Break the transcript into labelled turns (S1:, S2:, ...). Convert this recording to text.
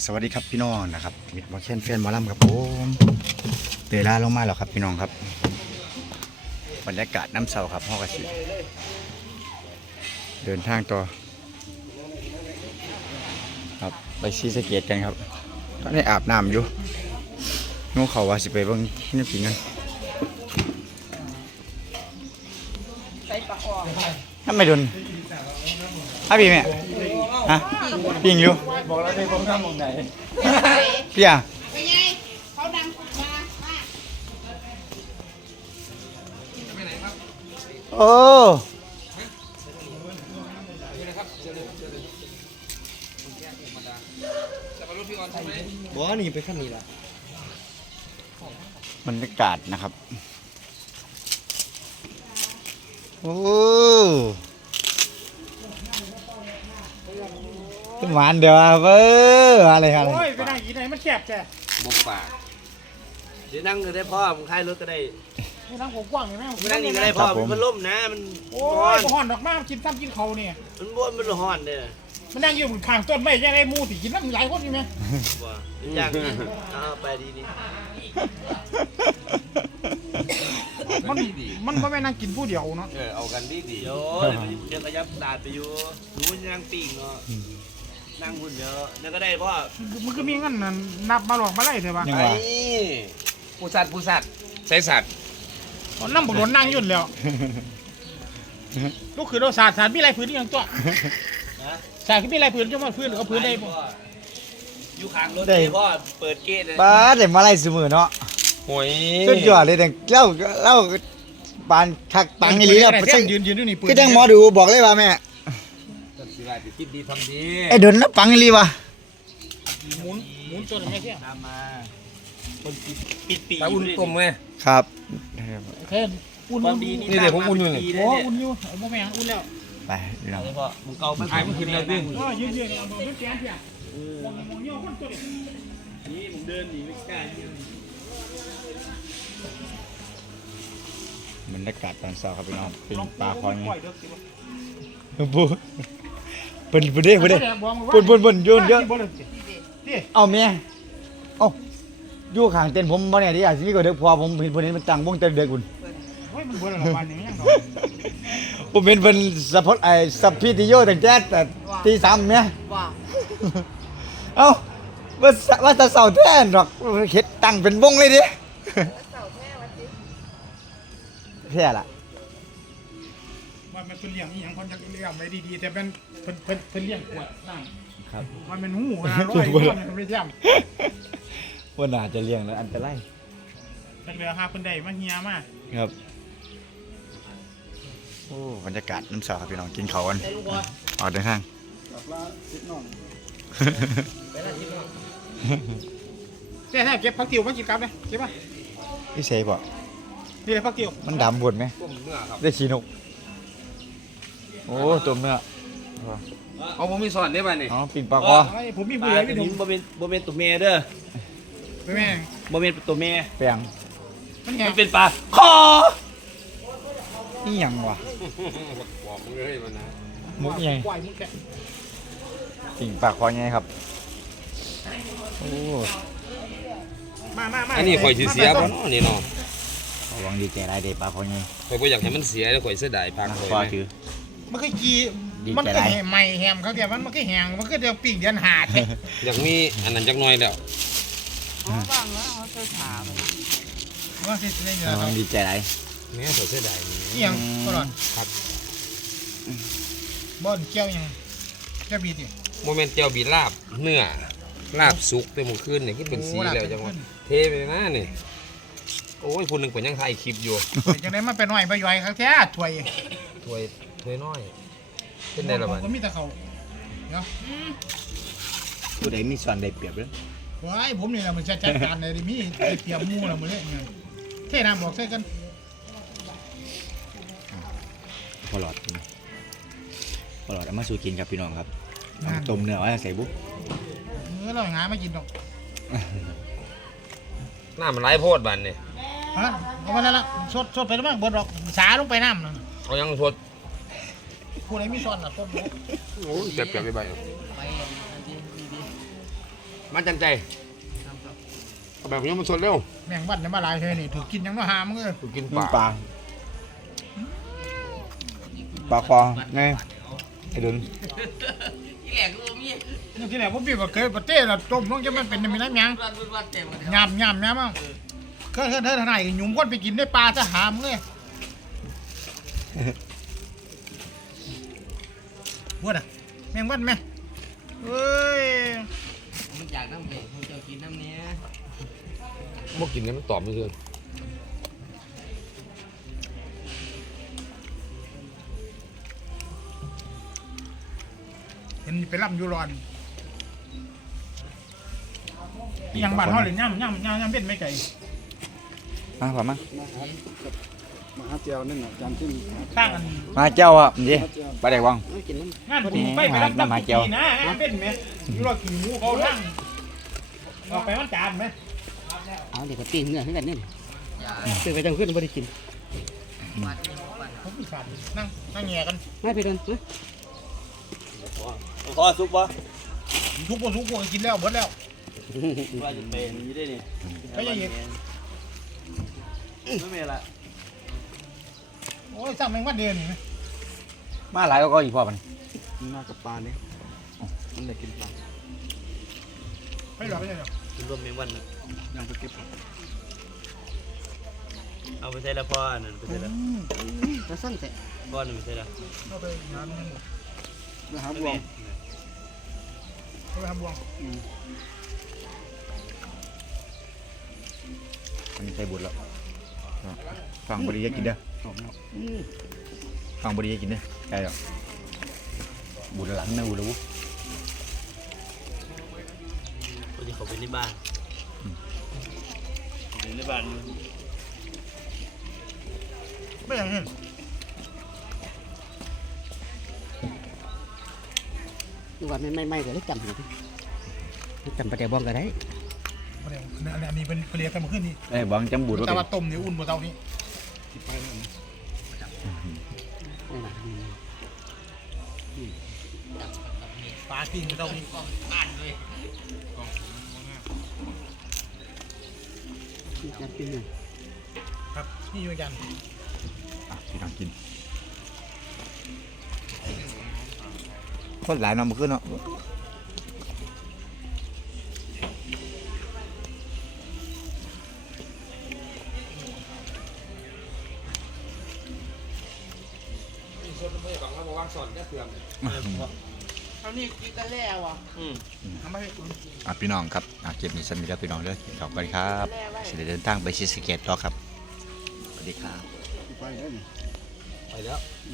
S1: สวัสดีครับพี่น้องนะครับมิดบอเคนแฟนหมอลำครับผมเตยล่าลงมาแล้วครับพี่น้องครับบรรยากาศน้ำเสาครับห้องกระสีเดินทางต่อครับไปซีสะเกตกันครับตอนนี้อาบน้ำอยู่นู้เขาว่าสิไปเบิ่งนี่ปีนั้นทำไมโดนพี่แม่ฮะปิ้งอยู่บอกแล้วได้ผมทำมองไหนพี่อ่ะ
S2: ไปไงเขาดังมา
S1: โอ้
S3: บอกว่านี่ไปขั้นนี้ละ
S1: บรรยากาศนะครับโอ้หวานเดี๋ยวเว้ยอะไรอะไร
S4: โอ้ยไปนั่งกินไหนมันแคบแค่
S3: บกปากเดี๋ยวนั่งก็ได้พ่อมึงค่ายรถก็ได้
S4: ไม่นั่งหัวกว้างเลยแม่
S3: มึงนั่งนี่ก็ได้พ่อมันล่มนะมัน
S4: โอ้ยห่อนดอกมากกินซ้ำกินเขาเนี่ย
S3: มันบ้วนมันห่อนเนี่ย
S4: มันนั่งอยู่บนข้างต้นไม้ยังไงมูติกินน้ำหลายคนอยู่ไหม
S3: ว่าอย่างนี้เอาไปดีนี่
S4: มันไม่นั่งกินผู้เดียวเนาะ
S3: เอากันดีโอ้ยเดี๋ยวขยับดาดไปอยู่รู้นั่งปิ่งเนาะนั่งหุ่นเยอะนั่นก็ได้พ่อ
S4: มันก็มีงั้นนับมาหลอกมาไล่เถอะวะ
S3: ไอ้ผู้สัตว์ใส่สัตว์
S4: น้ำบุหรี่นั่งยุ่นแล้วลูกคือเราศาสตร์มีลายพื้นอย่างตัวศาสตร์มีลายพื้นจะมาพื้นหรือเอาพื้นได้
S3: อยู่ข้างรถได้พ่อเปิดเกต
S1: ป้าเดี๋ยวมาไล่เสมอเนาะ
S3: โอ้ย
S1: สุดยอดเลยแต่เล่าปานคักปังอีหลีแล้ว
S4: ยืนอยู่นี่
S1: คือจังหมอดูบอกเลยว่าแม่
S3: คิดดีทำดี
S1: ไอ้ดนแล้วปังอีหลีวะ
S4: หมุนตัวไม่ใช่
S3: ตามมาคนปิดปีอุ่นกลมไง
S1: ครับ
S4: แค่อุ่น
S3: ดีนี่เดี๋ยวผมอุ่นอยู่
S4: โอ้อุ่นอยู่เอาโมแมงอุ่นแล้ว
S1: ไปเรา
S3: พ่อมึงเกาไปถ่ายมันขึ้นเลยดิ
S4: ยืนเนี่ยเอาเป็นแกนเพียมองเงี้ยคนตัวเดียว
S3: นี่มึงเดินหนีไม่กล้า
S1: บรรยากาศตอนเช้าครับพี่น้องเป็นปลาคอนบูเปิดเด้บนโยนเยอะเอาเมียเอายู่ข้างเต็นผมบ่เนี่ยดิอ่ะสิมีก็เด็กพอผมเห็นเพิ่นมันตั้งวงแต่เด็กคุณ
S4: เฮ้ยมันบ่ได้ละวันนี้ยังดอก
S1: ผมเป็นเพิ่นสะพดสัพพิติโยตั้งแต่ตี3เมียเอ้าว่าจะเสาแท้ดอกเฮ็ดตั้งเป็นวงเลยดิแค่ละ
S4: มันเป็นเลี้ยงอีหยังคนจะเลี้ยงไว้ดีๆแต่เป็นเลี้ยงขวดนั่ง
S1: ครับ
S4: มันเป็นหูนะร้อยคนไม่ย่
S1: ำว่าน่าจะเลี้ยงแล้วอันตราย
S4: ตั้งแต่5คนใดมาเฮียมา
S1: ครับโอ้บรรยากาศน้ำสาวครับพี่น้องกินข้าวกันออกเดินทาง
S4: ใช่เก็บผักติ๋วมากินกับเลยเก็บป่ะ
S1: พี่เซ่บอก
S4: นี่แหละผักติ๋ว
S1: มันดำบดไหมได้ชีนกโอ้ตัวเนื้อ
S3: เอาผมมีสอนได้ป่ะนี่
S1: อ๋อปิ่นปลาคอ
S4: ผมมีผู้ใหญ่พี่หนุ่ม
S3: บ่เป็นตัวเมียเด้อ
S4: แม่
S3: บ่เป็นตัวเมีย
S1: แปลง
S3: มันเป็นปลาคอ
S1: นี่ยังวะ
S3: บอกมึงเลยมันนะ
S1: มุกยังปิ่นปลาคอไงครับโอ้
S4: มา
S3: อันนี้ข่อยเสียป่ะเนาะนี่เนาะ
S1: หวังดีแก่ได้เด็ปลาคอไง
S3: ข่อยบ่อยากให้มันเสียแล้วข่อยเสียดายพักข่อย
S1: ถือ
S4: มันก็กีมันก็ใหม่แฮมเขาเดี๋ยวมันก็แหงมันก็เดี๋ยวปิ่งเดือนหาด
S3: อยากมีอันนั้นจักหน่อยแล้ว
S2: บ้างแล้วเขาจะถาม
S4: ว่าสิได้เงินเรา
S1: ดีใจไร
S3: แม่ข่อยเสียดาย
S4: นี่ยังตลอด
S3: ครับ
S4: บ่อนเกี่ยวยังแค่บีดิ
S3: โมเมนต์เจียวบีลาบเนื้อลาบสุกเต็มคืนเนี่ยคิดเป็นสีแล้วจังหวะเทไปนะนี่โอ้ยคุณหนึ่งกว่ายังถ่ายคลิปอยู่
S4: ยังไงมันเป็นหน่อยไปย่อยครั้งแท้ถวย
S3: น้อยเป็นไงล่ะบ้าง
S4: ก็มีแต่เขาเนาะ
S1: ผู้ใดมีส่วนใดเปรียบเลย
S4: ว้ายผมนี่แหละมันจัดการเลยดิมีเตรียมมูแล้วมันเลยเท่น้ำบอกใส่กัน
S1: พอหลอดเอามาสู่กินกับพี่น้องครับต้มเนื้อไว้ใส่บุ๊ก
S4: เราหาไม่กินดอก
S3: หน้ามันไร้โพดบันนี่
S4: ฮะเอาไปแล้วสดไปแล้วมั้งบดดอกสาลงไปน้ำนั่น
S3: เอายังสด
S4: ผู้ใดมีซ้อนอ่ะต้ม
S3: โอ้ยเจ็บไปใบมาจันใจเอาแบบนี้มันสดเร็ว
S4: แมงวันเนี่ยมาหลายเฮ้ยนี่ถือกินยังน้อหามงเลย
S3: กูกิน
S1: นึ่ง
S3: ป
S1: ป
S3: ลา
S1: ลาปลาคอไงไอ้ดุน
S2: อีแหลกกูมี
S4: นี่ที่แหละผมพี่ก็เคยประเทศละต้มลงจะมันเป็นมีน้ำยัง
S2: วันเต็ม
S4: ยำมั้งเคยเธอทนายหยุ่มก้นไปกินได้ปลาจะหามเลยวัวน่ะแมงวันไหมเอ้ย
S2: มันอยากน้ำเกลือผมจะกินน้ำเนี้ย
S3: บ่กินกันมันตอบไม่เชื่อ
S4: เห็นไปล่ำยูรอนยังบ้านห่อหรือย่ำเป็นไม่ไกล
S1: มาพอมั้ง
S5: มาหาเจียวนั่นน่ะจานที่
S4: ตั้งอัน
S1: มาเจ้าอ่ะนี่ปลาแดกวัง
S2: ไม่กินน้ำ
S4: งานผมไปรับตั้งปีนะงานเป็นไหมยูรอกินหมูเขาทั้งเอาไปมันจานไหม
S2: เอาเดี๋ยวก็ตีเนื้อให้กันนี่ตื่นไปจังขึ้นไม่ได้กิน
S4: ผมมีขาดนั่งแง่กัน
S2: ไม่ไปเดิน
S5: ขอซุปวะ
S4: ทุกคนกินแล้วหมดแล้ว
S5: ว่าจะเป็นยี่ได้นี่
S4: ก็ยังเห็น
S5: ไม่มีละ
S4: โอ้ยสั่งแมงวันเดียวนี่
S1: มาหลายก็อีกพอมัน
S5: มากับปลาเนี่ยมันได้กินปลา
S4: ไม่หรอกไม่หรอก
S5: กินรวมเมงวันนะยังไปเก็บเอาไปใส่ละพ่อนั่นไปใส่ละ
S2: จะสั้นแต่
S5: พ่อนั่นไปใส่ละ
S4: เอาไปงานให้หมด
S5: มาหาบวง
S4: เอาไปทำบวง
S1: มันใส่บุญแล้วฟังบริยากินเด้อฟังบริยากินเด้อใช่หรอบุญหลังนะบุญรู้
S5: พอดีเขาไปในบ้านอยู่ในบ้าน
S4: ไม่อย่างเห็น
S2: วันไม่ก็ได้จำจำประเดี๋ยวบ้องก็ได้
S4: อันนี้เป็นเปลียกันมาขึ้นนี่
S1: ไอ้บังจำบุญว่า
S4: แต่
S1: เป็น
S4: ว่าต้มนี่อุ่นกว่าเตานี้ปลากินกว่าเตานี้
S2: จะกินเนื้อ
S4: ครับนี่อยู่กัน
S1: พี่น้องกินคนหลายน้องมาขึ้นเนาะ
S2: เอานี่กินกันแล้วอ่ะ
S4: ทำไม
S1: พี่น้องครับเก็บนี้ฉันมีแล้วพี่น้องเด้อขอบคุณครับสิเดินทางไปศรีสะเกษต่อครับสวัสดีครับ
S5: ไปได้นี่
S3: ไปแล้ว